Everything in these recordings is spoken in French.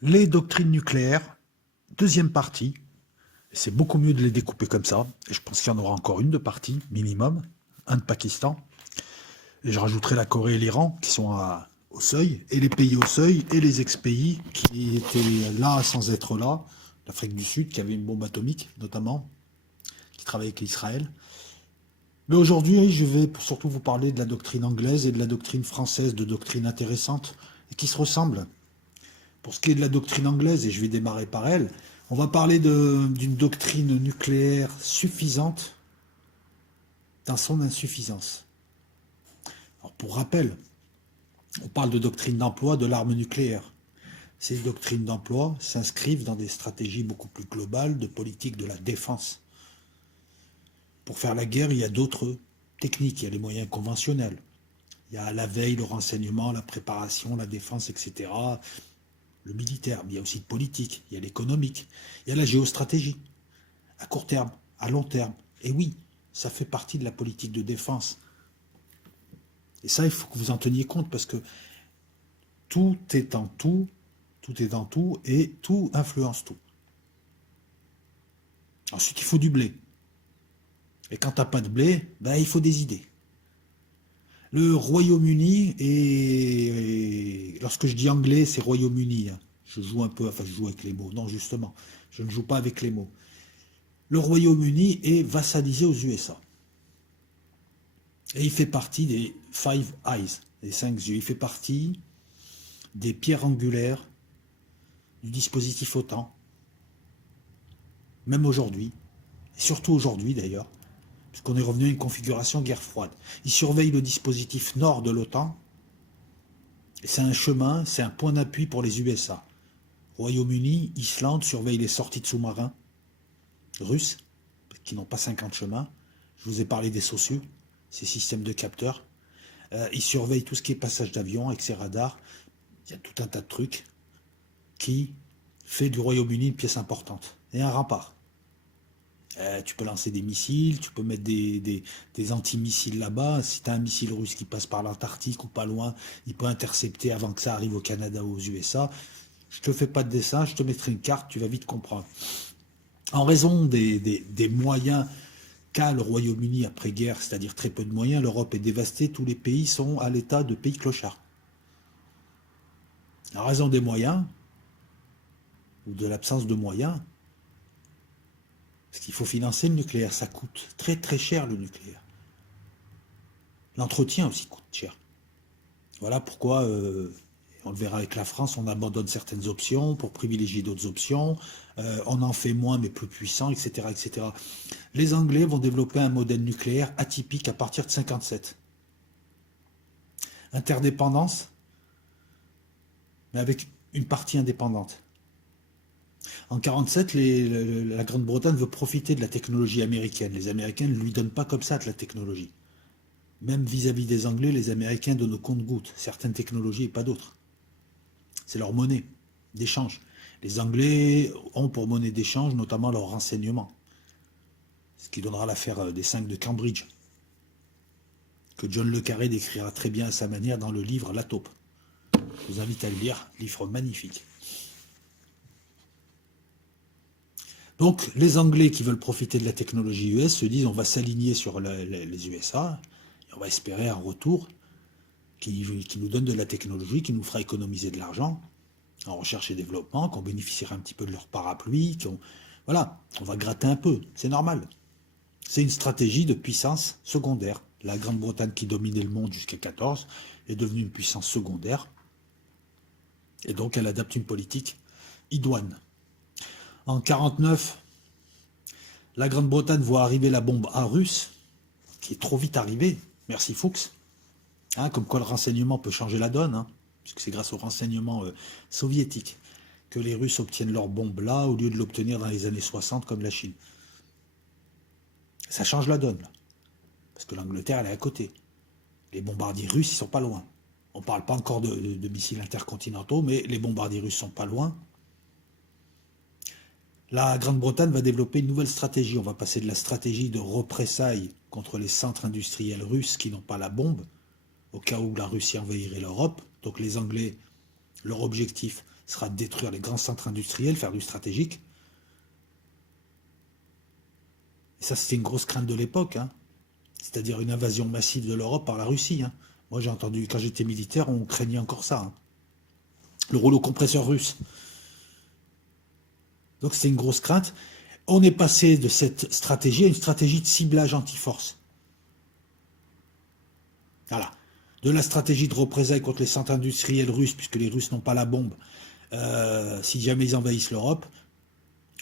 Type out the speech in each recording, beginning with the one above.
Les doctrines nucléaires, deuxième partie. C'est beaucoup mieux de les découper comme ça. Et je pense qu'il y en aura encore une de partie, minimum. Un de Pakistan. Et je rajouterai la Corée et l'Iran, qui sont au seuil. Et les pays au seuil, et les ex-pays, qui étaient là sans être là. L'Afrique du Sud, qui avait une bombe atomique, notamment, qui travaillait avec Israël. Mais aujourd'hui, je vais surtout vous parler de la doctrine anglaise et de la doctrine française, de doctrines intéressantes, et qui se ressemblent. Pour ce qui est de la doctrine anglaise, et je vais démarrer par elle, on va parler d'une doctrine nucléaire suffisante dans son insuffisance. Alors pour rappel, on parle de doctrine d'emploi de l'arme nucléaire. Ces doctrines d'emploi s'inscrivent dans des stratégies beaucoup plus globales de politique de la défense. Pour faire la guerre, il y a d'autres techniques, il y a les moyens conventionnels. Il y a la veille, le renseignement, la préparation, la défense, etc. Le militaire, mais il y a aussi le politique, il y a l'économique, il y a la géostratégie, à court terme, à long terme. Et oui, ça fait partie de la politique de défense. Et ça, il faut que vous en teniez compte parce que tout est en tout, tout est en tout et tout influence tout. Ensuite, il faut du blé. Et quand tu n'as pas de blé, ben, il faut des idées. Le Royaume-Uni, et lorsque je dis anglais, c'est Royaume-Uni. Hein. Je joue un peu, enfin je joue avec les mots. Non, justement, je ne joue pas avec les mots. Le Royaume-Uni est vassalisé aux USA. Et il fait partie des Five Eyes, des 5 yeux. Il fait partie des pierres angulaires du dispositif OTAN, même aujourd'hui, et surtout aujourd'hui d'ailleurs, puisqu'on est revenu à une configuration guerre froide. Il surveille le dispositif nord de l'OTAN, et c'est un chemin, c'est un point d'appui pour les USA. Royaume-Uni, Islande surveille les sorties de sous-marins russes, qui n'ont pas 50 chemins. Je vous ai parlé des SOSU, ces systèmes de capteurs. Ils surveillent tout ce qui est passage d'avion avec ses radars. Il y a tout un tas de trucs qui fait du Royaume-Uni une pièce importante. Et un rempart. Tu peux lancer des missiles, tu peux mettre des anti-missiles là-bas. Si tu as un missile russe qui passe par l'Antarctique ou pas loin, il peut intercepter avant que ça arrive au Canada ou aux USA. Je te fais pas de dessin, je te mettrai une carte, tu vas vite comprendre. En raison des moyens qu'a le Royaume-Uni après-guerre, c'est-à-dire très peu de moyens, l'Europe est dévastée, tous les pays sont à l'état de pays clochards. En raison des moyens, ou de l'absence de moyens, parce qu'il faut financer le nucléaire, ça coûte très très cher le nucléaire. L'entretien aussi coûte cher. Voilà pourquoi, on le verra avec la France, on abandonne certaines options pour privilégier d'autres options, on en fait moins mais plus puissant, etc., etc. Les Anglais vont développer un modèle nucléaire atypique à partir de 1957. Interdépendance, mais avec une partie indépendante. En 1947, la Grande-Bretagne veut profiter de la technologie américaine. Les Américains ne lui donnent pas comme ça de la technologie. Même vis-à-vis des Anglais, les Américains donnent au compte-gouttes certaines technologies et pas d'autres. C'est leur monnaie d'échange. Les Anglais ont pour monnaie d'échange notamment leur renseignement. Ce qui donnera l'affaire des 5 de Cambridge, que John le Carré décrira très bien à sa manière dans le livre La Taupe. Je vous invite à le lire, livre magnifique. Donc les Anglais qui veulent profiter de la technologie US se disent on va s'aligner sur les USA et on va espérer un retour qui nous donne de la technologie, qui nous fera économiser de l'argent en recherche et développement, qu'on bénéficiera un petit peu de leur parapluie, voilà, on va gratter un peu, c'est normal. C'est une stratégie de puissance secondaire. La Grande-Bretagne qui dominait le monde jusqu'à 14 est devenue une puissance secondaire et donc elle adapte une politique idoine. En 1949, la Grande-Bretagne voit arriver la bombe A russe, qui est trop vite arrivée, merci Fuchs, hein, comme quoi le renseignement peut changer la donne, hein, puisque c'est grâce au renseignement soviétique que les Russes obtiennent leur bombe là, au lieu de l'obtenir dans les années 60 comme la Chine. Ça change la donne, là, parce que l'Angleterre, elle est à côté. Les bombardiers russes, ils sont pas loin. On ne parle pas encore de missiles intercontinentaux, mais les bombardiers russes sont pas loin. La Grande-Bretagne va développer une nouvelle stratégie. On va passer de la stratégie de représailles contre les centres industriels russes qui n'ont pas la bombe, au cas où la Russie envahirait l'Europe. Donc les Anglais, leur objectif, sera de détruire les grands centres industriels, faire du stratégique. Et ça, c'était une grosse crainte de l'époque, hein. C'est-à-dire une invasion massive de l'Europe par la Russie, hein. Moi, j'ai entendu, quand j'étais militaire, on craignait encore ça, hein. Le rouleau compresseur russe. Donc, c'était une grosse crainte. On est passé de cette stratégie à une stratégie de ciblage anti-force. Voilà. De la stratégie de représailles contre les centres industriels russes, puisque les Russes n'ont pas la bombe, si jamais ils envahissent l'Europe,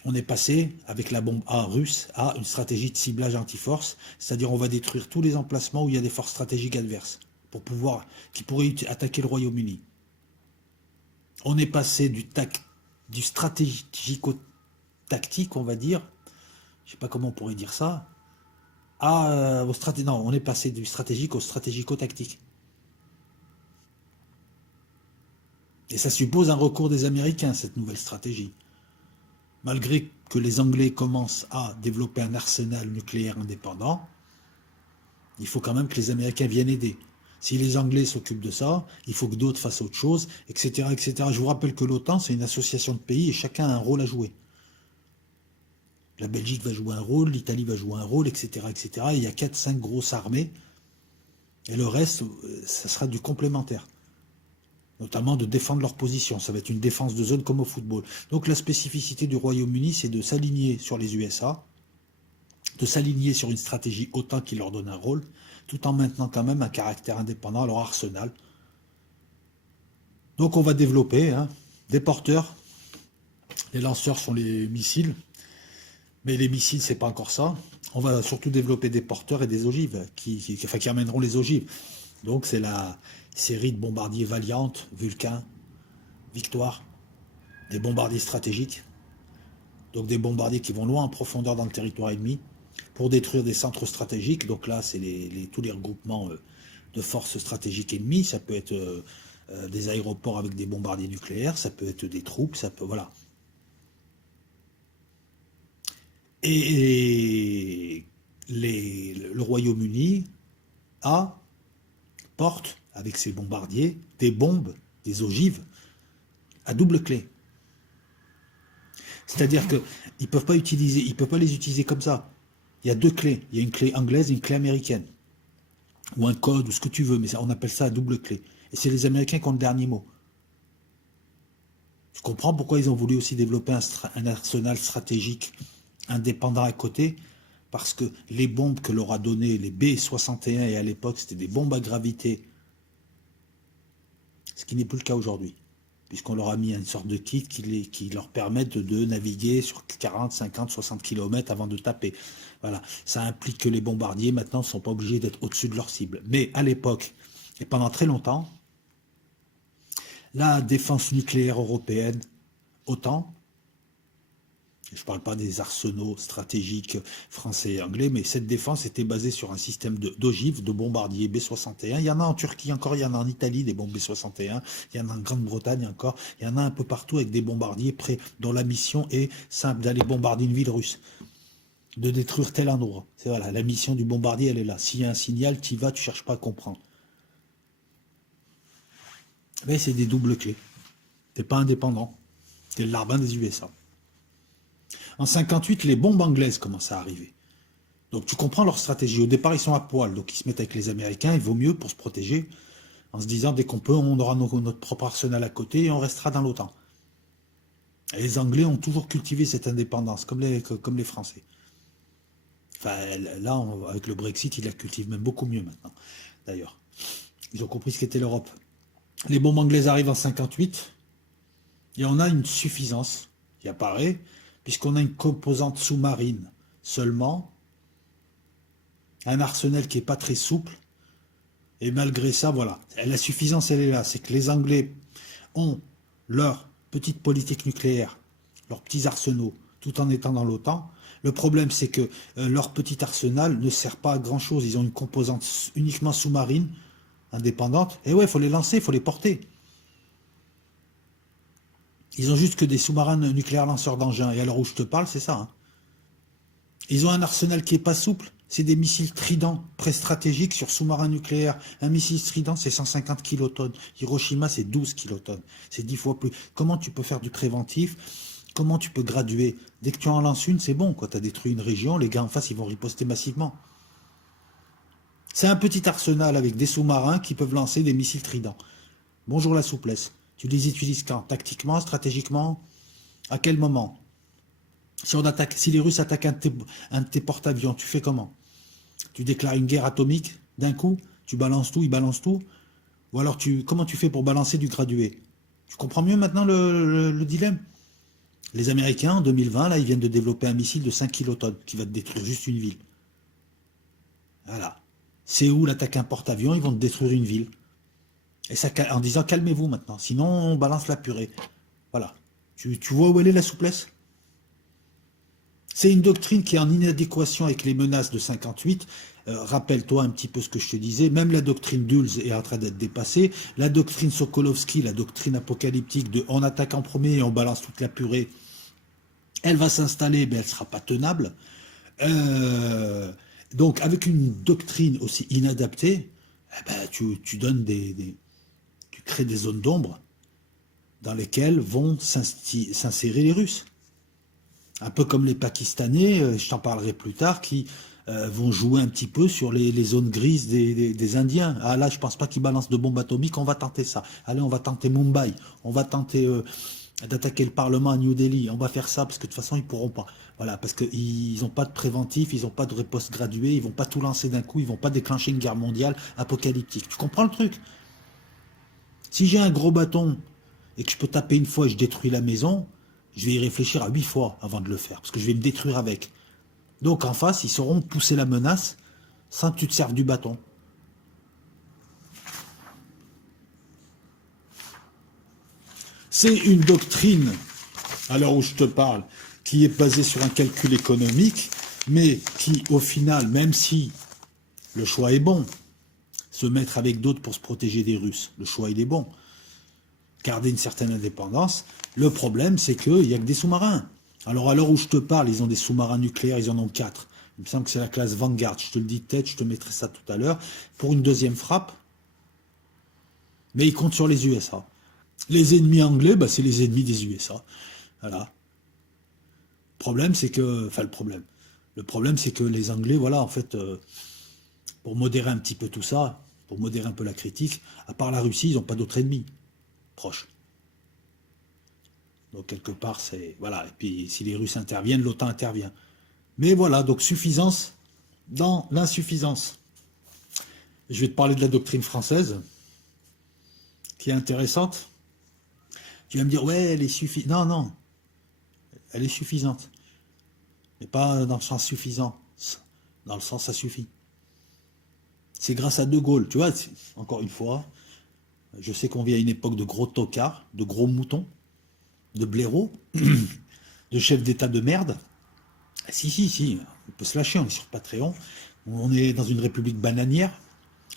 on est passé, avec la bombe A russe, à une stratégie de ciblage anti-force, c'est-à-dire on va détruire tous les emplacements où il y a des forces stratégiques adverses, qui pourraient attaquer le Royaume-Uni. On est passé du stratégico-tactique, on va dire, je ne sais pas comment on pourrait dire ça, non, on est passé du stratégique au stratégico-tactique. Et ça suppose un recours des Américains, cette nouvelle stratégie. Malgré que les Anglais commencent à développer un arsenal nucléaire indépendant, il faut quand même que les Américains viennent aider. Si les Anglais s'occupent de ça, il faut que d'autres fassent autre chose, etc., etc. Je vous rappelle que l'OTAN, c'est une association de pays et chacun a un rôle à jouer. La Belgique va jouer un rôle, l'Italie va jouer un rôle, etc., etc. Et il y a 4-5 grosses armées, et le reste, ça sera du complémentaire. Notamment de défendre leur position. Ça va être une défense de zone comme au football. Donc la spécificité du Royaume-Uni, c'est de s'aligner sur les USA, de s'aligner sur une stratégie OTAN qui leur donne un rôle, tout en maintenant quand même un caractère indépendant à leur arsenal. Donc on va développer des porteurs. Les lanceurs sont les missiles, mais les missiles, c'est pas encore ça. On va surtout développer des porteurs et des ogives, qui amèneront les ogives. Donc c'est la série de bombardiers Valiant, Vulcain, Victoire, des bombardiers stratégiques, donc des bombardiers qui vont loin en profondeur dans le territoire ennemi, pour détruire des centres stratégiques. Donc là, c'est tous les regroupements de forces stratégiques ennemies. Ça peut être des aéroports avec des bombardiers nucléaires, ça peut être des troupes, ça peut... Voilà. Et le Royaume-Uni porte, avec ses bombardiers, des bombes, des ogives, à double clé. C'est-à-dire qu'ils ne peuvent pas les utiliser comme ça. Il y a deux clés. Il y a une clé anglaise et une clé américaine. Ou un code, ou ce que tu veux, mais on appelle ça à double clé. Et c'est les Américains qui ont le dernier mot. Je comprends pourquoi ils ont voulu aussi développer un arsenal stratégique indépendant à côté, parce que les bombes que leur a données les B-61, et à l'époque c'était des bombes à gravité, ce qui n'est plus le cas aujourd'hui, puisqu'on leur a mis une sorte de kit qui leur permettent de naviguer sur 40, 50, 60 km avant de taper. Voilà, ça implique que les bombardiers maintenant ne sont pas obligés d'être au-dessus de leur cible. Mais à l'époque, et pendant très longtemps, la défense nucléaire européenne, OTAN, je ne parle pas des arsenaux stratégiques français et anglais, mais cette défense était basée sur un système d'ogives, de bombardiers B-61. Il y en a en Turquie encore, il y en a en Italie des bombes B-61, il y en a en Grande-Bretagne encore, il y en a un peu partout avec des bombardiers prêts, dont la mission est simple, d'aller bombarder une ville russe, de détruire tel endroit. C'est voilà, la mission du bombardier, elle est là. S'il y a un signal, tu y vas, tu ne cherches pas à comprendre. Mais c'est des doubles clés. Tu n'es pas indépendant. Tu es le larbin des USA. En 58, les bombes anglaises commencent à arriver. Donc tu comprends leur stratégie. Au départ, ils sont à poil, donc ils se mettent avec les Américains. Il vaut mieux pour se protéger, en se disant dès qu'on peut, on aura notre propre arsenal à côté et on restera dans l'OTAN. Et les Anglais ont toujours cultivé cette indépendance, comme les Français. Enfin, là, avec le Brexit, ils la cultivent même beaucoup mieux maintenant, d'ailleurs. Ils ont compris ce qu'était l'Europe. Les bombes anglaises arrivent en 58, et on a une suffisance qui apparaît, puisqu'on a une composante sous-marine seulement, un arsenal qui n'est pas très souple, et malgré ça, voilà, la suffisance, elle est là, c'est que les Anglais ont leur petite politique nucléaire, leurs petits arsenaux, tout en étant dans l'OTAN. Le problème, c'est que leur petit arsenal ne sert pas à grand-chose, ils ont une composante uniquement sous-marine, indépendante, et ouais, il faut les lancer, il faut les porter. Ils ont juste que des sous-marins nucléaires lanceurs d'engins. Et à l'heure où je te parle, c'est ça. Ils ont un arsenal qui n'est pas souple. C'est des missiles Trident, pré-stratégiques sur sous-marin nucléaire. Un missile Trident, c'est 150 kilotonnes. Hiroshima, c'est 12 kilotonnes. C'est 10 fois plus. Comment tu peux faire du préventif? Comment tu peux graduer? Dès que tu en lances une, c'est bon, quoi. Tu as détruit une région, les gars en face, ils vont riposter massivement. C'est un petit arsenal avec des sous-marins qui peuvent lancer des missiles Trident. Bonjour la souplesse. Tu les utilises quand? Tactiquement, stratégiquement? À quel moment? Si les Russes attaquent un de tes porte-avions, tu fais comment? Tu déclares une guerre atomique d'un coup? Tu balances tout, ils balancent tout? Ou alors comment tu fais pour balancer du gradué? Tu comprends mieux maintenant le dilemme? Les Américains, en 2020, là, ils viennent de développer un missile de 5 kilotonnes qui va te détruire juste une ville. Voilà. Séoul attaque un porte-avions, ils vont te détruire une ville. Et ça, en disant calmez-vous maintenant, sinon on balance la purée. Voilà. Tu vois où elle est la souplesse? C'est une doctrine qui est en inadéquation avec les menaces de 58. Rappelle-toi un petit peu ce que je te disais. Même la doctrine Dulles est en train d'être dépassée. La doctrine Sokolovski, la doctrine apocalyptique de on attaque en premier et on balance toute la purée, elle va s'installer, mais elle ne sera pas tenable. Donc, avec une doctrine aussi inadaptée, eh ben, tu donnes tu crées des zones d'ombre dans lesquelles vont s'insérer les Russes. Un peu comme les Pakistanais, je t'en parlerai plus tard, qui vont jouer un petit peu sur les zones grises des Indiens. Ah là, je pense pas qu'ils balancent de bombes atomiques, on va tenter ça. Allez, on va tenter Mumbai, on va tenter d'attaquer le Parlement à New Delhi, on va faire ça, parce que de toute façon, ils pourront pas. Voilà, parce qu'ils n'ont pas de préventif, ils n'ont pas de riposte graduée, ils vont pas tout lancer d'un coup, ils vont pas déclencher une guerre mondiale apocalyptique. Tu comprends le truc? Si j'ai un gros bâton et que je peux taper une fois et je détruis la maison, je vais y réfléchir à 8 fois avant de le faire, parce que je vais me détruire avec. Donc en face, ils sauront pousser la menace sans que tu te serves du bâton. C'est une doctrine, à l'heure où je te parle, qui est basée sur un calcul économique, mais qui, au final, même si le choix est bon, se mettre avec d'autres pour se protéger des Russes, le choix il est bon, garder une certaine indépendance, le problème c'est qu'il n'y a que des sous-marins. Alors à l'heure où je te parle, ils ont des sous-marins nucléaires, ils en ont 4. Il me semble que c'est la classe Vanguard, je te le dis de tête, je te mettrai ça tout à l'heure, pour une deuxième frappe. Mais ils comptent sur les USA. Les ennemis anglais, bah, c'est les ennemis des USA. Voilà. Le problème, c'est que... Enfin, le problème, c'est que les Anglais, voilà, en fait, pour modérer un petit peu tout ça, pour modérer un peu la critique, à part la Russie, ils n'ont pas d'autres ennemis proches. Donc, quelque part, c'est... Voilà. Et puis, si les Russes interviennent, l'OTAN intervient. Mais voilà, donc suffisance dans l'insuffisance. Je vais te parler de la doctrine française, qui est intéressante. Tu vas me dire, ouais, elle est suffisante. Non, non, elle est suffisante. Mais pas dans le sens suffisant. Dans le sens ça suffit. C'est grâce à De Gaulle. Tu vois, encore une fois, je sais qu'on vit à une époque de gros tocards, de gros moutons, de blaireaux, de chefs d'État de merde. Si, on peut se lâcher, on est sur Patreon. On est dans une république bananière.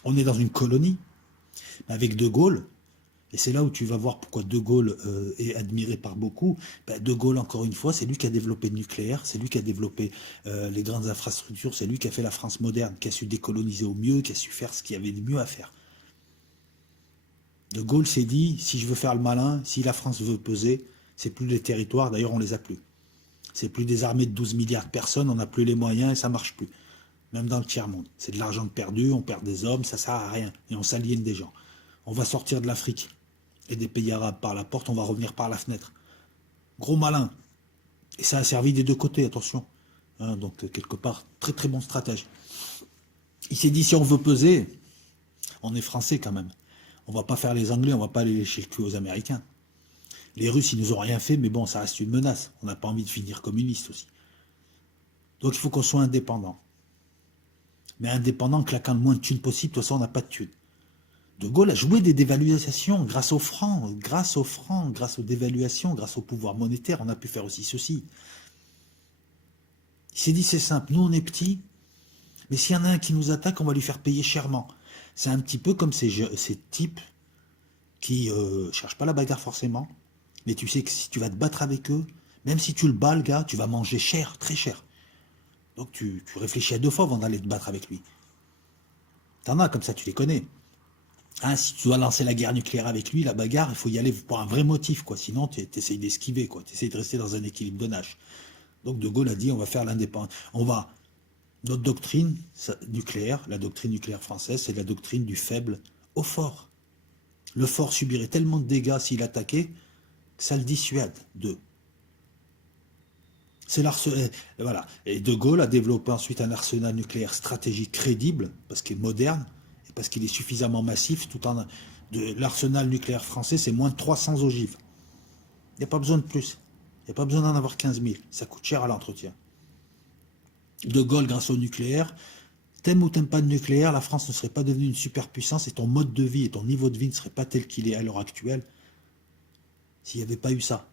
On est dans une colonie. Avec De Gaulle, et c'est là où tu vas voir pourquoi De Gaulle est admiré par beaucoup. De Gaulle, encore une fois, c'est lui qui a développé le nucléaire, c'est lui qui a développé les grandes infrastructures, c'est lui qui a fait la France moderne, qui a su décoloniser au mieux, qui a su faire ce qu'il y avait de mieux à faire. De Gaulle s'est dit, si je veux faire le malin, si la France veut peser, c'est plus les territoires, d'ailleurs on les a plus. C'est plus des armées de 12 milliards de personnes, on n'a plus les moyens et ça marche plus. Même dans le tiers-monde. C'est de l'argent perdu, on perd des hommes, ça sert à rien. Et on s'aliène des gens. On va sortir de l'Afrique et des pays arabes par la porte, on va revenir par la fenêtre. Gros malin. Et ça a servi des deux côtés, attention. Hein, donc, quelque part, très très bon stratège. Il s'est dit, si on veut peser, on est français quand même. On va pas faire les Anglais, on va pas aller lécher le cul aux Américains. Les Russes, ils nous ont rien fait, mais bon, ça reste une menace. On n'a pas envie de finir communiste aussi. Donc, il faut qu'on soit indépendant. Mais indépendant, claquant le moins de thunes possible, de toute façon, on n'a pas de thunes. De Gaulle a joué des dévaluations grâce au franc, grâce aux dévaluations, grâce au pouvoir monétaire, on a pu faire aussi ceci. Il s'est dit, c'est simple, nous on est petits, mais s'il y en a un qui nous attaque, on va lui faire payer chèrement. C'est un petit peu comme ces types qui cherchent pas la bagarre forcément, mais tu sais que si tu vas te battre avec eux, même si tu le bats le gars, tu vas manger cher, très cher. Donc tu réfléchis à deux fois avant d'aller te battre avec lui. T'en as comme ça, tu les connais. Hein, si tu dois lancer la guerre nucléaire avec lui, la bagarre, il faut y aller pour un vrai motif, quoi. Sinon, tu essayes d'esquiver, quoi. Tu essayes de rester dans un équilibre de nage. Donc De Gaulle a dit, on va faire l'indépendance. Notre doctrine nucléaire, la doctrine nucléaire française, c'est la doctrine du faible au fort. Le fort subirait tellement de dégâts s'il attaquait que ça le dissuade d'eux. C'est l'arsenal. Voilà. Et De Gaulle a développé ensuite un arsenal nucléaire stratégique crédible, parce qu'il est moderne, et parce qu'il est suffisamment massif. L'arsenal nucléaire français, c'est moins de 300 ogives. Il n'y a pas besoin de plus. Il n'y a pas besoin d'en avoir 15 000. Ça coûte cher à l'entretien. De Gaulle, grâce au nucléaire, t'aimes ou t'aimes pas le nucléaire, la France ne serait pas devenue une superpuissance et ton mode de vie et ton niveau de vie ne serait pas tel qu'il est à l'heure actuelle s'il n'y avait pas eu ça.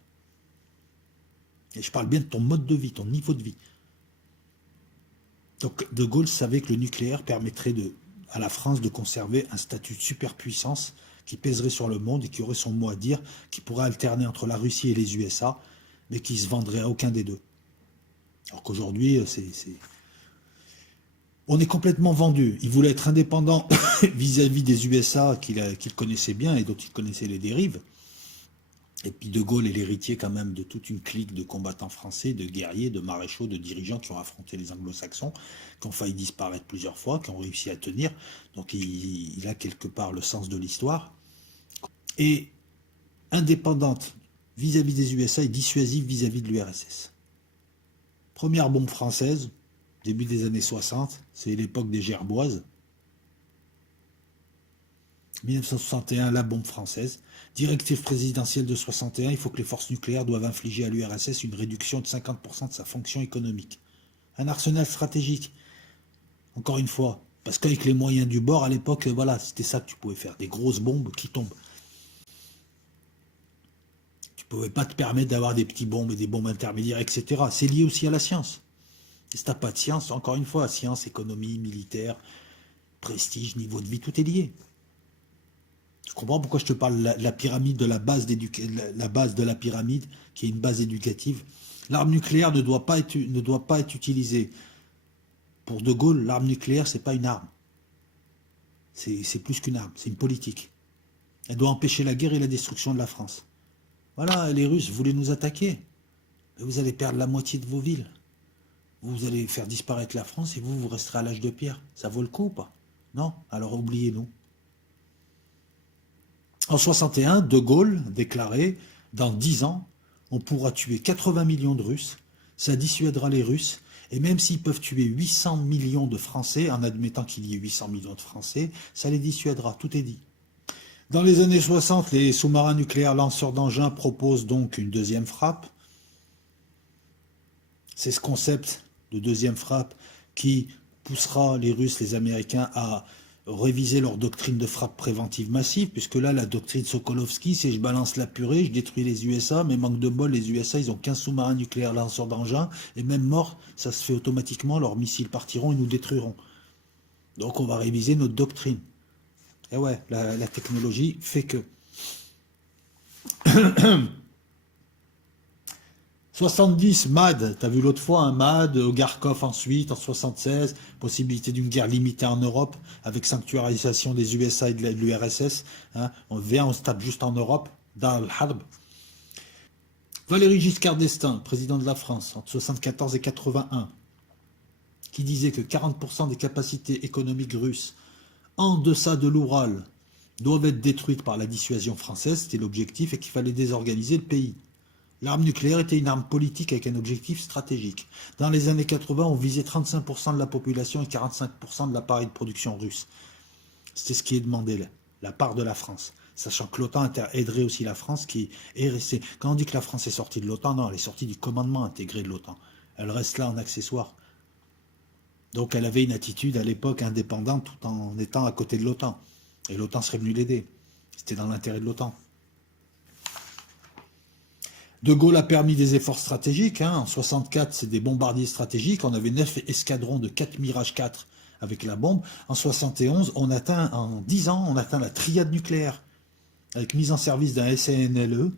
Et je parle bien de ton mode de vie, ton niveau de vie. Donc De Gaulle savait que le nucléaire permettrait à la France de conserver un statut de superpuissance qui pèserait sur le monde et qui aurait son mot à dire, qui pourrait alterner entre la Russie et les USA, mais qui ne se vendrait à aucun des deux. Alors qu'aujourd'hui, on est complètement vendu. Il voulait être indépendant vis-à-vis des USA qu'il connaissait bien et dont il connaissait les dérives. Et puis De Gaulle est l'héritier quand même de toute une clique de combattants français, de guerriers, de maréchaux, de dirigeants qui ont affronté les anglo-saxons, qui ont failli disparaître plusieurs fois, qui ont réussi à tenir. Donc il a quelque part le sens de l'histoire. Et indépendante vis-à-vis des USA et dissuasive vis-à-vis de l'URSS. Première bombe française, début des années 60, c'est l'époque des Gerboises. 1961, la bombe française. Directive présidentielle de 61, il faut que les forces nucléaires doivent infliger à l'URSS une réduction de 50% de sa fonction économique. Un arsenal stratégique. Encore une fois, parce qu'avec les moyens du bord, à l'époque, voilà, c'était ça que tu pouvais faire, des grosses bombes qui tombent. Tu ne pouvais pas te permettre d'avoir des petites bombes et des bombes intermédiaires, etc. C'est lié aussi à la science. Et si tu n'as pas de science, encore une fois, science, économie, militaire, prestige, niveau de vie, tout est lié. Je comprends pourquoi je te parle de la pyramide, de la base de la pyramide, qui est une base éducative. L'arme nucléaire ne doit pas être utilisée. Pour De Gaulle, l'arme nucléaire, c'est pas une arme. C'est plus qu'une arme, c'est une politique. Elle doit empêcher la guerre et la destruction de la France. Voilà, les Russes voulaient nous attaquer. Vous allez perdre la moitié de vos villes. Vous allez faire disparaître la France et vous resterez à l'âge de pierre. Ça vaut le coup ou pas? Non? Alors oubliez-nous. En 61, De Gaulle déclarait « Dans 10 ans, on pourra tuer 80 millions de Russes, ça dissuadera les Russes, et même s'ils peuvent tuer 800 millions de Français, en admettant qu'il y ait 800 millions de Français, ça les dissuadera, tout est dit. » Dans les années 60, les sous-marins nucléaires lanceurs d'engins proposent donc une deuxième frappe. C'est ce concept de deuxième frappe qui poussera les Russes, les Américains à réviser leur doctrine de frappe préventive massive, puisque là, la doctrine Sokolovski, c'est je balance la purée, je détruis les USA, mais manque de bol, les USA, ils ont 15 sous-marins nucléaires lanceurs d'engins, et même morts, ça se fait automatiquement, leurs missiles partiront et nous détruiront. Donc on va réviser notre doctrine. Et ouais, la technologie fait que... 70, MAD, t'as vu l'autre fois, un MAD, Garkov ensuite, en 76, possibilité d'une guerre limitée en Europe, avec sanctuarisation des USA et de l'URSS. Hein, on se tape juste en Europe, dans le Harb. Valéry Giscard d'Estaing, président de la France, entre 74 et 81, qui disait que 40% des capacités économiques russes en deçà de l'Oural doivent être détruites par la dissuasion française, c'était l'objectif, et qu'il fallait désorganiser le pays. L'arme nucléaire était une arme politique avec un objectif stratégique. Dans les années 80, on visait 35% de la population et 45% de l'appareil de production russe. C'était ce qui est demandé, la part de la France. Sachant que l'OTAN aiderait aussi la France qui est restée. Quand on dit que la France est sortie de l'OTAN, non, elle est sortie du commandement intégré de l'OTAN. Elle reste là en accessoire. Donc elle avait une attitude à l'époque indépendante tout en étant à côté de l'OTAN. Et l'OTAN serait venu l'aider. C'était dans l'intérêt de l'OTAN. De Gaulle a permis des efforts stratégiques. Hein. En 64, c'est des bombardiers stratégiques. On avait 9 escadrons de 4 Mirage 4 avec la bombe. En 71, en 10 ans, on atteint la triade nucléaire avec mise en service d'un SNLE.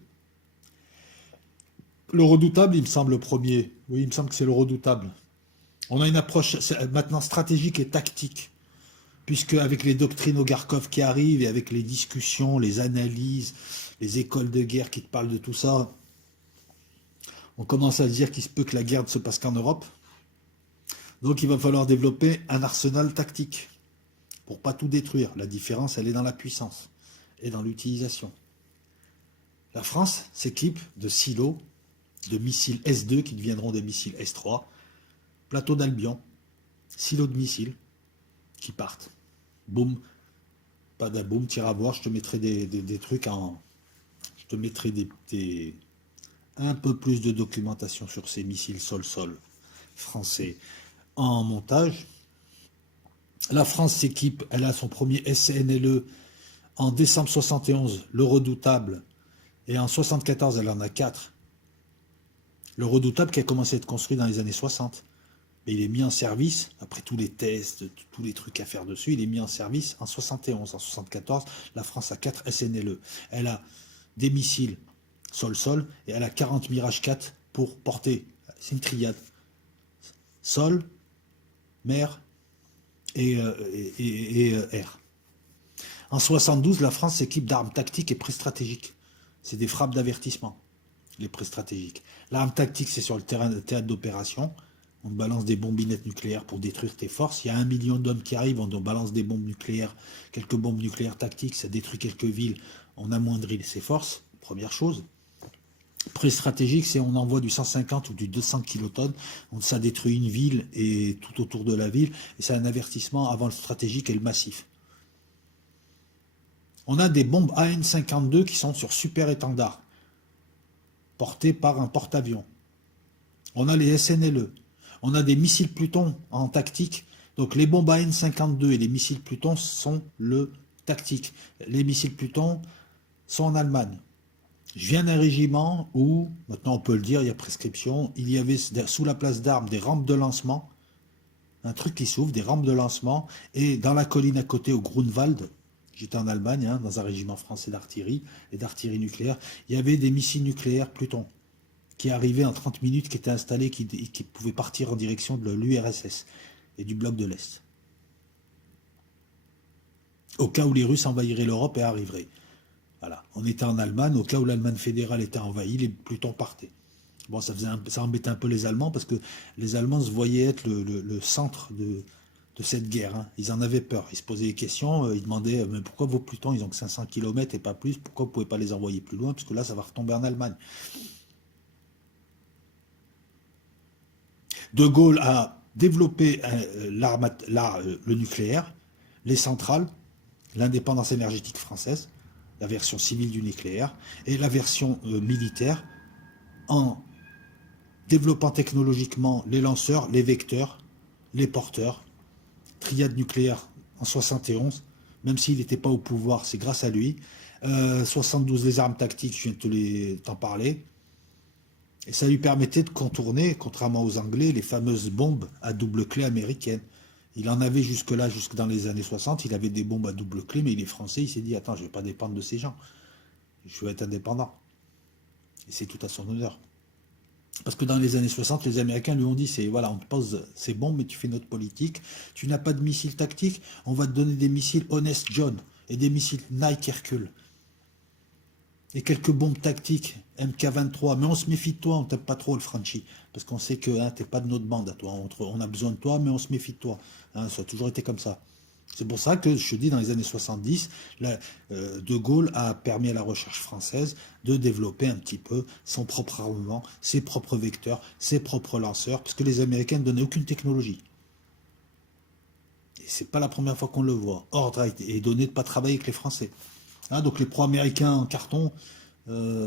Le Redoutable, il me semble le premier. Oui, il me semble que c'est le Redoutable. On a une approche maintenant stratégique et tactique, puisque avec les doctrines Ogarkov qui arrivent et avec les discussions, les analyses, les écoles de guerre qui te parlent de tout ça, on commence à dire qu'il se peut que la guerre ne se passe qu'en Europe. Donc il va falloir développer un arsenal tactique pour pas tout détruire. La différence, elle est dans la puissance et dans l'utilisation. La France s'équipe de silos, de missiles S2 qui deviendront des missiles S3, plateau d'Albion, silos de missiles qui partent. Boum, pas d'aboum, tire à voir, je te mettrai des trucs en... Je te mettrai un peu plus de documentation sur ces missiles sol-sol français en montage. La France s'équipe, elle a son premier SNLE en décembre 71, le Redoutable, et en 74, elle en a 4. Le Redoutable qui a commencé à être construit dans les années 60. Mais il est mis en service, après tous les tests, tous les trucs à faire dessus, il est mis en service en 71. En 74, la France a 4 SNLE. Elle a des missiles sol-sol et elle a 40 Mirage 4 pour porter. C'est une triade. Sol, mer et air. En 72, la France s'équipe d'armes tactiques et pré-stratégiques. C'est des frappes d'avertissement, les pré-stratégiques. L'arme tactique, c'est sur le théâtre d'opération. On balance des bombinettes nucléaires pour détruire tes forces. Il y a 1 million d'hommes qui arrivent, on balance des bombes nucléaires, quelques bombes nucléaires tactiques, ça détruit quelques villes, on amoindrit ses forces, première chose. Pré-stratégique, c'est on envoie du 150 ou du 200 kilotonnes, ça détruit une ville et tout autour de la ville, et c'est un avertissement avant le stratégique et le massif. On a des bombes AN-52 qui sont sur super étendard, portées par un porte-avions. On a les SNLE. On a des missiles Pluton en tactique. Donc les bombes AN-52 et les missiles Pluton sont le tactique. Les missiles Pluton sont en Allemagne. Je viens d'un régiment où, maintenant on peut le dire, il y a prescription, il y avait sous la place d'armes des rampes de lancement, un truc qui s'ouvre, des rampes de lancement, et dans la colline à côté, au Grunwald, j'étais en Allemagne, hein, dans un régiment français d'artillerie et d'artillerie nucléaire, il y avait des missiles nucléaires Pluton qui arrivaient en 30 minutes, qui étaient installés, qui pouvaient partir en direction de l'URSS et du bloc de l'Est. Au cas où les Russes envahiraient l'Europe et arriveraient. Voilà. On était en Allemagne, au cas où l'Allemagne fédérale était envahie, les Plutons partaient. Bon, ça embêtait un peu les Allemands, parce que les Allemands se voyaient être le centre de cette guerre. Hein. Ils en avaient peur. Ils se posaient des questions, ils demandaient, mais pourquoi vos Plutons, ils ont que 500 km et pas plus, pourquoi vous ne pouvez pas les envoyer plus loin, parce que là, ça va retomber en Allemagne. De Gaulle a développé le nucléaire, les centrales, l'indépendance énergétique française, la version civile du nucléaire, et la version militaire, en développant technologiquement les lanceurs, les vecteurs, les porteurs, triade nucléaire en 71, même s'il n'était pas au pouvoir, c'est grâce à lui. 72, les armes tactiques, je viens de t'en parler. Et ça lui permettait de contourner, contrairement aux Anglais, les fameuses bombes à double clé américaines. Il en avait jusque-là, jusque dans les années 60, il avait des bombes à double clé, mais il est français, il s'est dit, attends, je ne vais pas dépendre de ces gens. Je veux être indépendant. Et c'est tout à son honneur. Parce que dans les années 60, les Américains lui ont dit, voilà, on te pose ces bombes, mais tu fais notre politique. Tu n'as pas de missiles tactiques, on va te donner des missiles Honest John et des missiles Nike Hercule. Et quelques bombes tactiques, MK23, mais on se méfie de toi, on t'aime pas trop le Franchi, parce qu'on sait que hein, t'es pas de notre bande à toi, on a besoin de toi, mais on se méfie de toi. Hein, ça a toujours été comme ça. C'est pour ça que je dis dans les années 70, De Gaulle a permis à la recherche française de développer un petit peu son propre armement, ses propres vecteurs, ses propres lanceurs, parce que les Américains ne donnaient aucune technologie. Et c'est pas la première fois qu'on le voit. Ordre est donné de ne pas travailler avec les Français. Hein, donc les pro-américains en carton,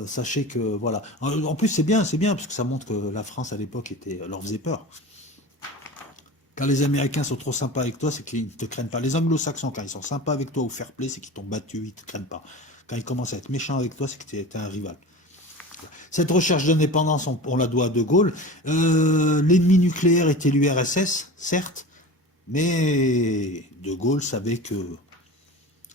sachez que voilà. En plus c'est bien, parce que ça montre que la France à l'époque leur faisait peur. Quand les Américains sont trop sympas avec toi, c'est qu'ils ne te craignent pas. Les Anglo-Saxons, quand ils sont sympas avec toi ou fair play, c'est qu'ils t'ont battu, ils ne te craignent pas. Quand ils commencent à être méchants avec toi, c'est que tu es un rival. Cette recherche d'indépendance, on la doit à De Gaulle. L'ennemi nucléaire était l'URSS, certes, mais De Gaulle savait que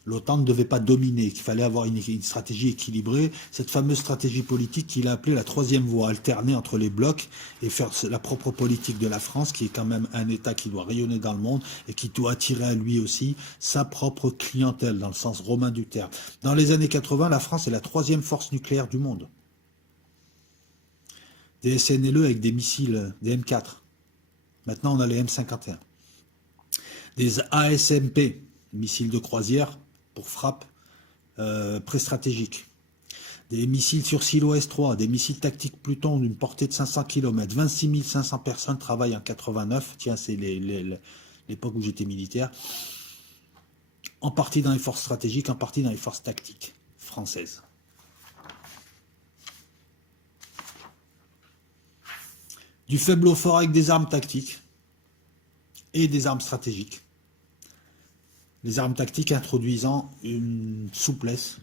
L'OTAN ne devait pas dominer, qu'il fallait avoir une stratégie équilibrée, cette fameuse stratégie politique qu'il a appelée la troisième voie, alterner entre les blocs et faire la propre politique de la France, qui est quand même un État qui doit rayonner dans le monde et qui doit attirer à lui aussi sa propre clientèle, dans le sens romain du terme. Dans les années 80, la France est la troisième force nucléaire du monde. Des SNLE avec des missiles, des M4. Maintenant, on a les M51. Des ASMP, missiles de croisière pour frappe pré-stratégique. Des missiles sur silo S3, des missiles tactiques Pluton d'une portée de 500 km. 26 500 personnes travaillent en 89. Tiens, c'est l'époque où j'étais militaire. En partie dans les forces stratégiques, en partie dans les forces tactiques françaises. Du faible au fort avec des armes tactiques et des armes stratégiques. Les armes tactiques introduisant une souplesse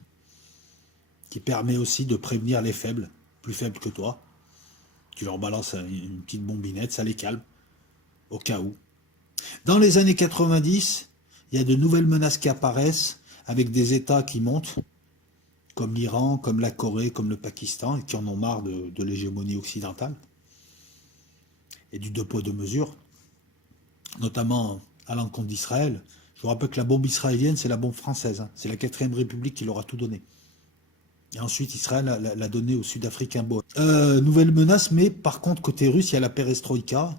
qui permet aussi de prévenir les faibles, plus faibles que toi. Tu leur balances une petite bombinette, ça les calme, au cas où. Dans les années 90, il y a de nouvelles menaces qui apparaissent avec des États qui montent, comme l'Iran, comme la Corée, comme le Pakistan, et qui en ont marre de l'hégémonie occidentale et du deux poids deux mesures, notamment à l'encontre d'Israël. Je vous rappelle que la bombe israélienne, c'est la bombe française. Hein. C'est la 4ème République qui leur a tout donné. Et ensuite, Israël l'a donné aux Sud-Africains. Nouvelle menace, mais par contre, côté russe, il y a la perestroïka.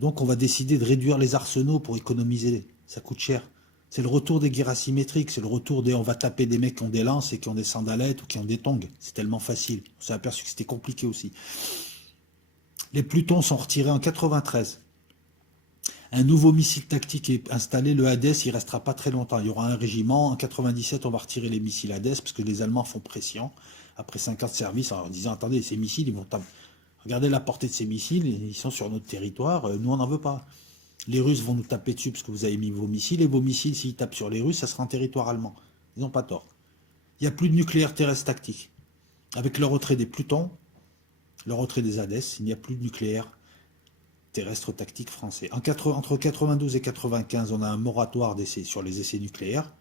Donc, on va décider de réduire les arsenaux pour économiser. Ça coûte cher. C'est le retour des guerres asymétriques. C'est le retour des... On va taper des mecs qui ont des lances et qui ont des sandalettes ou qui ont des tongs. C'est tellement facile. On s'est aperçu que c'était compliqué aussi. Les Plutons sont retirés en 93. Un nouveau missile tactique est installé, le Hades, il ne restera pas très longtemps. Il y aura un régiment. En 97, on va retirer les missiles Hades parce que les Allemands font pression après 5 ans de service en disant attendez, ces missiles, ils vont regardez la portée de ces missiles, ils sont sur notre territoire, nous on n'en veut pas. Les Russes vont nous taper dessus parce que vous avez mis vos missiles, et vos missiles, s'ils tapent sur les Russes, ça sera en territoire allemand. Ils n'ont pas tort. Il n'y a plus de nucléaire terrestre tactique. Avec le retrait des Plutons, le retrait des Hades, il n'y a plus de nucléaire terrestre tactique français. Entre 92 et 95, on a un moratoire d'essai sur les essais nucléaires,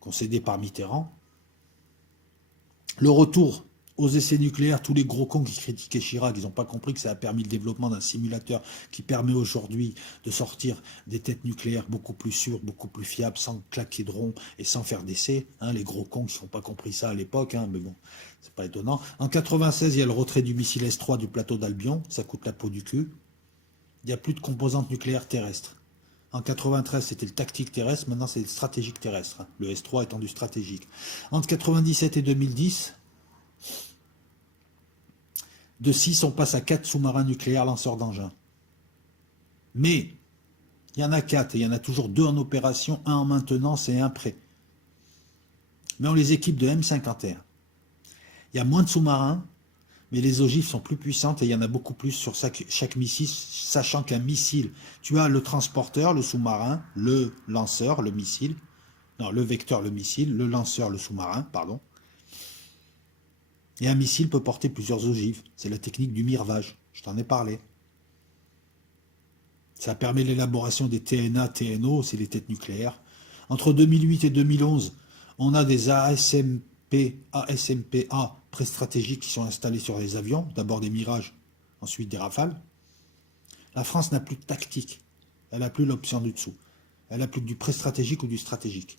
concédé par Mitterrand. Le retour aux essais nucléaires, tous les gros cons qui critiquaient Chirac, ils n'ont pas compris que ça a permis le développement d'un simulateur qui permet aujourd'hui de sortir des têtes nucléaires beaucoup plus sûres, beaucoup plus fiables, sans claquer de rond et sans faire d'essais. Hein, les gros cons qui n'ont pas compris ça à l'époque, hein, mais bon, c'est pas étonnant. En 96, il y a le retrait du missile S3 du plateau d'Albion, ça coûte la peau du cul. Il n'y a plus de composantes nucléaires terrestres. En 93, c'était le tactique terrestre, maintenant c'est le stratégique terrestre, hein, le S3 étant du stratégique. Entre 97 et 2010, de 6, on passe à 4 sous-marins nucléaires lanceurs d'engins. Mais, il y en a 4, et il y en a toujours 2 en opération, 1 en maintenance et 1 prêt. Mais on les équipe de M51. Il y a moins de sous-marins, mais les ogives sont plus puissantes et il y en a beaucoup plus sur chaque missile, sachant qu'un missile, tu as le transporteur, le sous-marin, le lanceur, le missile, non, le vecteur, le missile, le lanceur, le sous-marin, pardon. Et un missile peut porter plusieurs ogives. C'est la technique du mirvage, je t'en ai parlé. Ça permet l'élaboration des TNA, TNO, c'est les têtes nucléaires. Entre 2008 et 2011, on a des ASMPA pré-stratégiques qui sont installés sur les avions, d'abord des Mirages, ensuite des Rafales. La France n'a plus de tactique, elle n'a plus l'option du dessous. Elle n'a plus que du pré-stratégique ou du stratégique.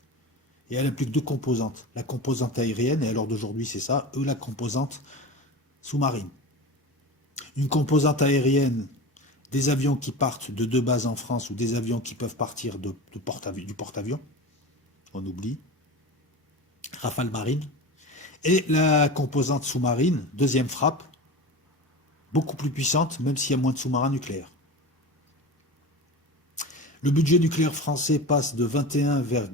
Et elle n'a plus que 2 composantes, la composante aérienne, et à l'heure d'aujourd'hui c'est ça, ou la composante sous-marine. Une composante aérienne, des avions qui partent de 2 bases en France, ou des avions qui peuvent partir du porte-avions, on oublie, Rafale marine. Et la composante sous-marine, deuxième frappe, beaucoup plus puissante, même s'il y a moins de sous-marins nucléaires. Le budget nucléaire français passe de 31%,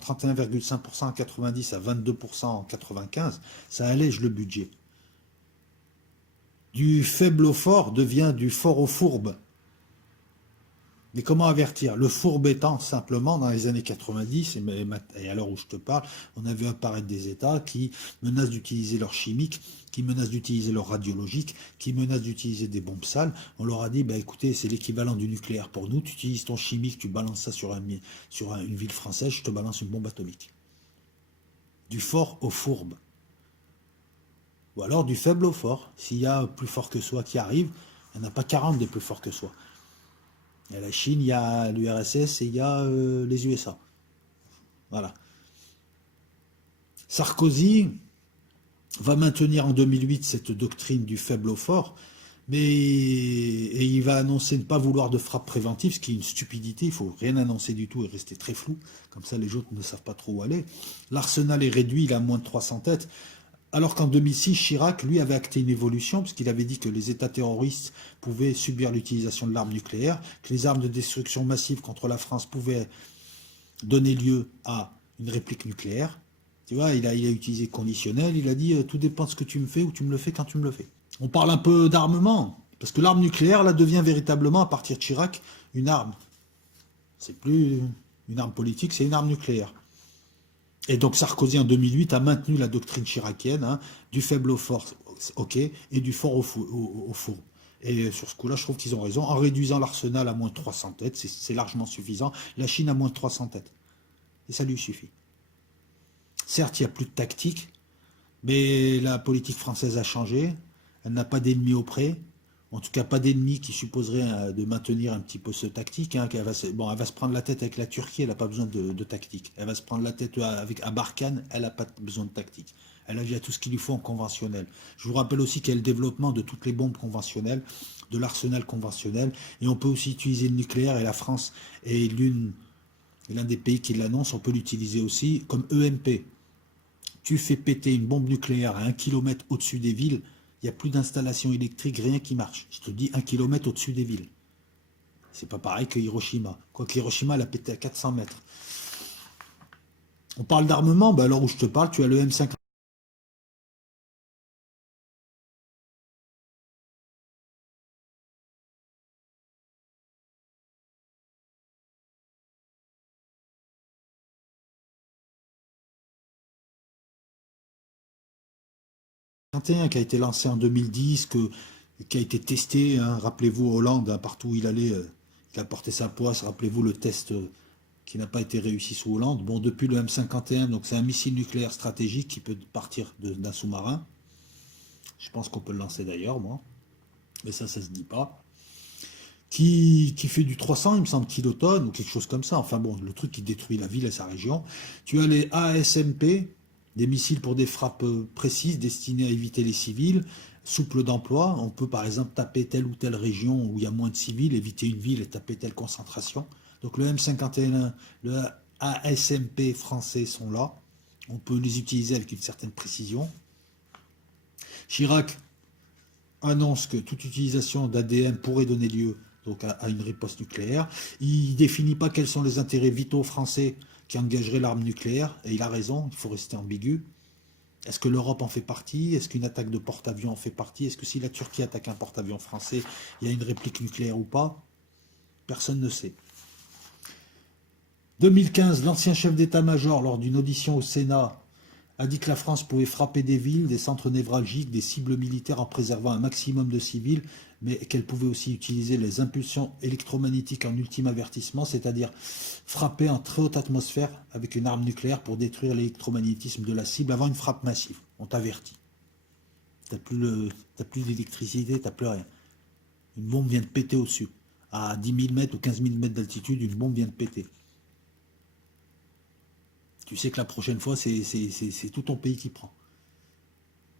31,5% en 90 à 22% en 95. Ça allège le budget. Du faible au fort devient du fort au fourbe. Mais comment avertir? Le fourbe étant simplement, dans les années 90, et à l'heure où je te parle, on a vu apparaître des États qui menacent d'utiliser leur chimique, qui menacent d'utiliser leur radiologique, qui menacent d'utiliser des bombes sales. On leur a dit, bah, écoutez, c'est l'équivalent du nucléaire pour nous, tu utilises ton chimique, tu balances ça une ville française, je te balance une bombe atomique. Du fort au fourbe. Ou alors du faible au fort. S'il y a plus fort que soi qui arrive, il n'y en a pas 40 des plus forts que soi. Il y a la Chine, il y a l'URSS et il y a les USA. Voilà. Sarkozy va maintenir en 2008 cette doctrine du faible au fort, et il va annoncer ne pas vouloir de frappe préventive, ce qui est une stupidité. Il ne faut rien annoncer du tout et rester très flou. Comme ça, les autres ne savent pas trop où aller. L'arsenal est réduit, il a moins de 300 têtes. Alors qu'en 2006, Chirac, lui, avait acté une évolution, puisqu'il avait dit que les États terroristes pouvaient subir l'utilisation de l'arme nucléaire, que les armes de destruction massive contre la France pouvaient donner lieu à une réplique nucléaire. Tu vois, il a utilisé conditionnel, il a dit tout dépend de ce que tu me fais ou tu me le fais quand tu me le fais. On parle un peu d'armement, parce que l'arme nucléaire, là, devient véritablement, à partir de Chirac, une arme. C'est plus une arme politique, c'est une arme nucléaire. Et donc Sarkozy en 2008 a maintenu la doctrine chiracienne, hein, du faible au fort, ok, et du fort au four. Et sur ce coup-là, je trouve qu'ils ont raison. En réduisant l'arsenal à moins de 300 têtes, c'est largement suffisant. La Chine a moins de 300 têtes. Et ça lui suffit. Certes, il n'y a plus de tactique, mais la politique française a changé. Elle n'a pas d'ennemis auprès. En tout cas, pas d'ennemis qui supposerait de maintenir un petit peu ce tactique. Hein, elle va se prendre la tête avec la Turquie, elle n'a pas besoin de tactique. Elle va se prendre la tête avec Barkhane, elle n'a pas besoin de tactique. Elle a déjà tout ce qu'il lui faut en conventionnel. Je vous rappelle aussi qu'il y a le développement de toutes les bombes conventionnelles, de l'arsenal conventionnel, et on peut aussi utiliser le nucléaire, et la France est l'un des pays qui l'annonce, on peut l'utiliser aussi comme EMP. Tu fais péter une bombe nucléaire à 1 km au-dessus des villes, il n'y a plus d'installation électrique, rien qui marche. Je te dis 1 km au-dessus des villes. C'est pas pareil que Hiroshima. Quoique Hiroshima, elle a pété à 400 mètres. On parle d'armement, ben alors où je te parle, tu as le M50. Qui a été lancé en 2010, qui a été testé, hein, rappelez-vous Hollande, hein, partout où il allait, il a porté sa poisse, rappelez-vous le test qui n'a pas été réussi sous Hollande. Bon, depuis le M51, donc c'est un missile nucléaire stratégique qui peut partir d'un sous-marin. Je pense qu'on peut le lancer d'ailleurs, moi, mais ça se dit pas. Qui fait du 300, il me semble, kilotonnes, ou quelque chose comme ça. Enfin bon, le truc qui détruit la ville et sa région. Tu as les ASMP, des missiles pour des frappes précises destinées à éviter les civils, souples d'emploi. On peut par exemple taper telle ou telle région où il y a moins de civils, éviter une ville et taper telle concentration. Donc le M51, le ASMP français sont là. On peut les utiliser avec une certaine précision. Chirac annonce que toute utilisation d'ADN pourrait donner lieu donc à une riposte nucléaire. Il ne définit pas quels sont les intérêts vitaux français qui engageraient l'arme nucléaire, et il a raison, il faut rester ambigu. Est-ce que l'Europe en fait partie? Est-ce qu'une attaque de porte-avions en fait partie? Est-ce que si la Turquie attaque un porte-avions français, il y a une réplique nucléaire ou pas? Personne ne sait. 2015, l'ancien chef d'état-major, lors d'une audition au Sénat, a dit que la France pouvait frapper des villes, des centres névralgiques, des cibles militaires en préservant un maximum de civils, mais qu'elle pouvait aussi utiliser les impulsions électromagnétiques en ultime avertissement, c'est-à-dire frapper en très haute atmosphère avec une arme nucléaire pour détruire l'électromagnétisme de la cible avant une frappe massive. On t'avertit. T'as plus d'électricité, t'as plus rien. Une bombe vient de péter au-dessus. À 10 000 mètres ou 15 000 mètres d'altitude, une bombe vient de péter. Tu sais que la prochaine fois, c'est tout ton pays qui prend.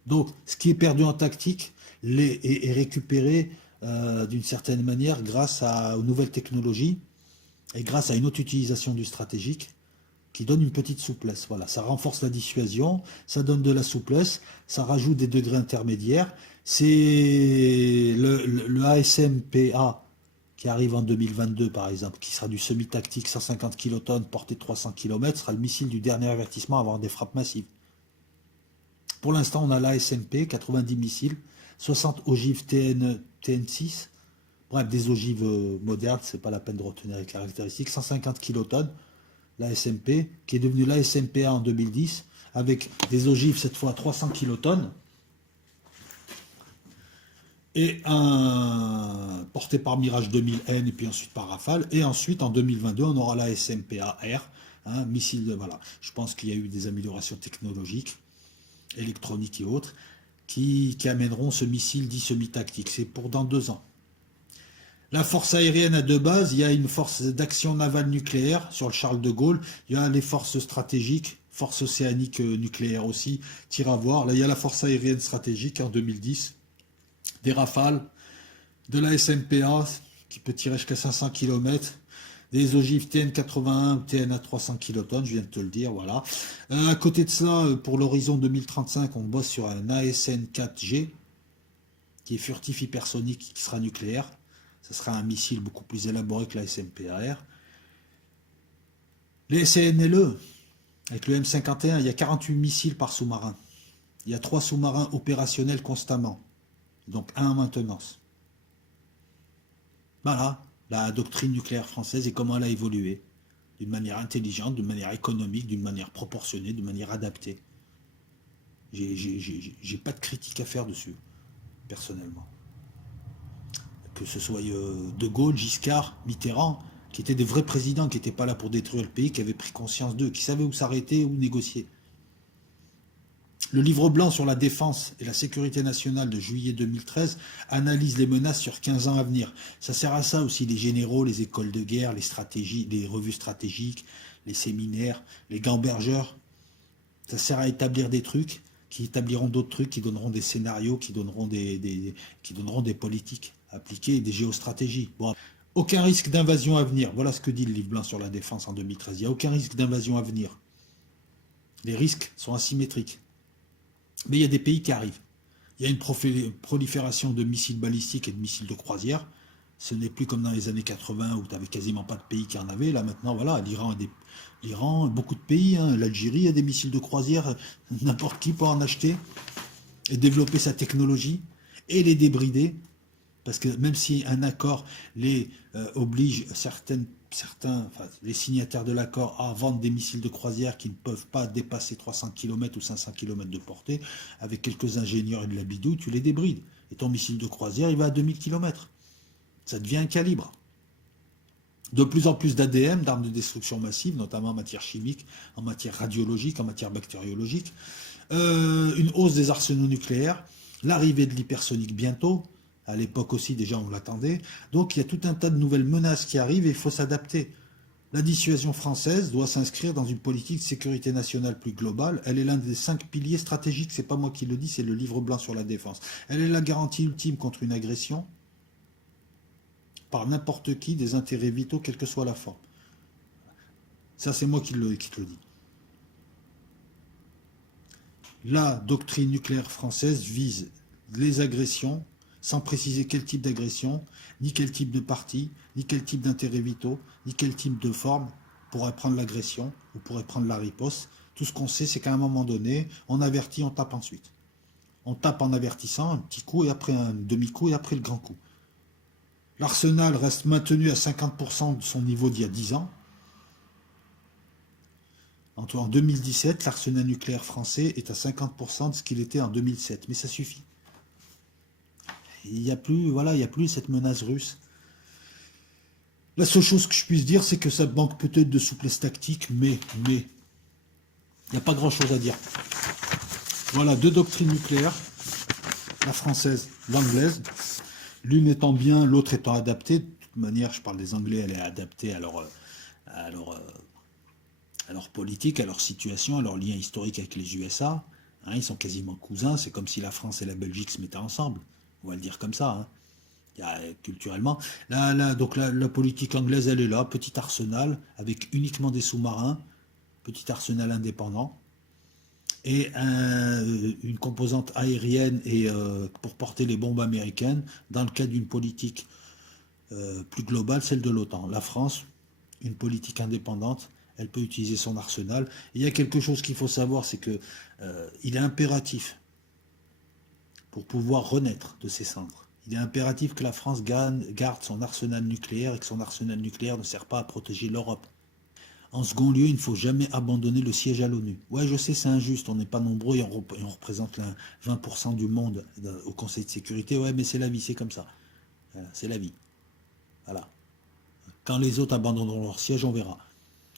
Donc, ce qui est perdu en tactique est récupéré d'une certaine manière grâce aux nouvelles technologies et grâce à une autre utilisation du stratégique qui donne une petite souplesse. Voilà, ça renforce la dissuasion, ça donne de la souplesse, ça rajoute des degrés intermédiaires. C'est le ASMPA qui arrive en 2022 par exemple, qui sera du semi-tactique 150 kilotonnes, portée 300 km, sera le missile du dernier avertissement à avoir des frappes massives. Pour l'instant, on a l'ASMP, 90 missiles, 60 ogives TN6, Bref, des ogives modernes, c'est pas la peine de retenir les caractéristiques. 150 kilotonnes, la SMP, qui est devenue la SMPA en 2010, avec des ogives cette fois à 300 kilotonnes, et un porté par Mirage 2000N et puis ensuite par Rafale. Et ensuite, en 2022, on aura la SMPA-R, missile de, voilà. Je pense qu'il y a eu des améliorations technologiques, électroniques et autres, qui amèneront ce missile dit semi-tactique. C'est pour dans 2 ans. La force aérienne a deux bases. Il y a une force d'action navale nucléaire sur le Charles de Gaulle. Il y a les forces stratégiques, force océanique nucléaire aussi, tir à voir. Là, il y a la force aérienne stratégique en 2010, des Rafales, de la SMPA qui peut tirer jusqu'à 500 km, des ogives TN81 ou TN à 300 kilotonnes, je viens de te le dire, voilà. À côté de ça, pour l'horizon 2035, on bosse sur un ASN-4G, qui est furtif hypersonique, qui sera nucléaire. Ce sera un missile beaucoup plus élaboré que la SMPAR. Les CNLE, avec le M51, il y a 48 missiles par sous-marin. Il y a 3 sous-marins opérationnels constamment, donc un en maintenance. Voilà, la doctrine nucléaire française et comment elle a évolué, d'une manière intelligente, d'une manière économique, d'une manière proportionnée, d'une manière adaptée. J'ai pas de critique à faire dessus, personnellement. Que ce soit De Gaulle, Giscard, Mitterrand, qui étaient des vrais présidents, qui n'étaient pas là pour détruire le pays, qui avaient pris conscience d'eux, qui savaient où s'arrêter, où négocier. Le livre blanc sur la défense et la sécurité nationale de juillet 2013 analyse les menaces sur 15 ans à venir. Ça sert à ça aussi, les généraux, les écoles de guerre, les stratégies, les revues stratégiques, les séminaires, les gambergeurs. Ça sert à établir des trucs qui établiront d'autres trucs, qui donneront des scénarios, qui donneront des politiques appliquées et des géostratégies. Bon, aucun risque d'invasion à venir. Voilà ce que dit le livre blanc sur la défense en 2013. Il n'y a aucun risque d'invasion à venir. Les risques sont asymétriques. Mais il y a des pays qui arrivent. Il y a une prolifération de missiles balistiques et de missiles de croisière. Ce n'est plus comme dans les années 80 où tu n'avais quasiment pas de pays qui en avaient. Là maintenant, voilà, l'Iran, beaucoup de pays, hein, l'Algérie a des missiles de croisière, n'importe qui peut en acheter et développer sa technologie et les débrider. Parce que même si un accord les oblige les signataires de l'accord à vendre des missiles de croisière qui ne peuvent pas dépasser 300 km ou 500 km de portée, avec quelques ingénieurs et de la bidouille, tu les débrides. Et ton missile de croisière, il va à 2000 km. Ça devient un calibre. De plus en plus d'ADM, d'armes de destruction massive, notamment en matière chimique, en matière radiologique, en matière bactériologique. Une hausse des arsenaux nucléaires, l'arrivée de l'hypersonique bientôt. À l'époque aussi, déjà, on l'attendait. Donc, il y a tout un tas de nouvelles menaces qui arrivent et il faut s'adapter. La dissuasion française doit s'inscrire dans une politique de sécurité nationale plus globale. Elle est l'un des 5 piliers stratégiques. C'est pas moi qui le dis, c'est le livre blanc sur la défense. Elle est la garantie ultime contre une agression par n'importe qui des intérêts vitaux, quelle que soit la forme. Ça, c'est moi qui te le dis. La doctrine nucléaire française vise les agressions, sans préciser quel type d'agression, ni quel type de parti, ni quel type d'intérêts vitaux, ni quel type de forme pourrait prendre l'agression ou pourrait prendre la riposte. Tout ce qu'on sait, c'est qu'à un moment donné, on avertit, on tape ensuite. On tape en avertissant, un petit coup, et après un demi-coup, et après le grand coup. L'arsenal reste maintenu à 50% de son niveau d'il y a 10 ans. En 2017, l'arsenal nucléaire français est à 50% de ce qu'il était en 2007. Mais ça suffit. Il n'y a plus cette menace russe. La seule chose que je puisse dire, c'est que ça manque peut-être de souplesse tactique, mais il n'y a pas grand-chose à dire. Voilà, 2 doctrines nucléaires, la française, l'anglaise, l'une étant bien, l'autre étant adaptée. De toute manière, je parle des Anglais, elle est adaptée à leur politique, à leur situation, à leur lien historique avec les USA. Hein, ils sont quasiment cousins, c'est comme si la France et la Belgique se mettaient ensemble. On va le dire comme ça. Hein. Culturellement. Donc la politique anglaise, elle est là, petit arsenal, avec uniquement des sous-marins, petit arsenal indépendant, et une composante aérienne pour porter les bombes américaines, dans le cadre d'une politique plus globale, celle de l'OTAN. La France, une politique indépendante, elle peut utiliser son arsenal. Et il y a quelque chose qu'il faut savoir, c'est qu'il est impératif, pour pouvoir renaître de ses cendres, Il est impératif que la France garde son arsenal nucléaire et que son arsenal nucléaire ne sert pas à protéger l'Europe. En second lieu, il ne faut jamais abandonner le siège à l'ONU. Ouais, je sais, c'est injuste, on n'est pas nombreux et on représente 20% du monde au Conseil de sécurité. Ouais, mais c'est la vie, c'est comme ça. Voilà, c'est la vie. Voilà. Quand les autres abandonneront leur siège, on verra.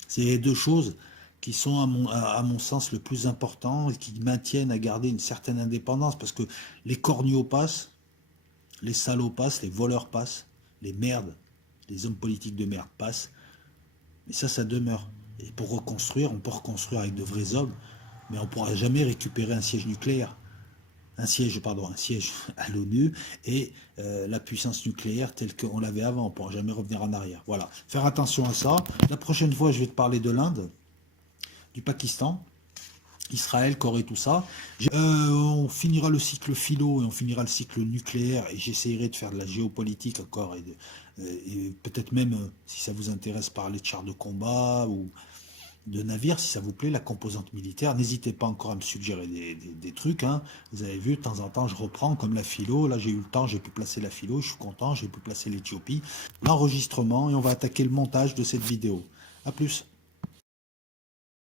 C'est les deux choses qui sont, à mon sens, le plus important et qui maintiennent à garder une certaine indépendance. Parce que les corneaux passent, les salauds passent, les voleurs passent, les merdes, les hommes politiques de merde passent. Mais ça demeure. Et pour reconstruire, on peut reconstruire avec de vrais hommes, mais on ne pourra jamais récupérer un siège nucléaire. Un siège à l'ONU et la puissance nucléaire telle qu'on l'avait avant. On ne pourra jamais revenir en arrière. Voilà. Faire attention à ça. La prochaine fois, je vais te parler de l'Inde, du Pakistan, Israël, Corée, tout ça. On finira le cycle philo et on finira le cycle nucléaire et j'essaierai de faire de la géopolitique encore et peut-être même, si ça vous intéresse, parler de chars de combat ou de navires, si ça vous plaît, la composante militaire. N'hésitez pas encore à me suggérer des trucs. Hein. Vous avez vu, de temps en temps, je reprends comme la philo. Là, j'ai eu le temps, j'ai pu placer la philo, je suis content, j'ai pu placer l'Éthiopie. L'enregistrement et on va attaquer le montage de cette vidéo. A plus.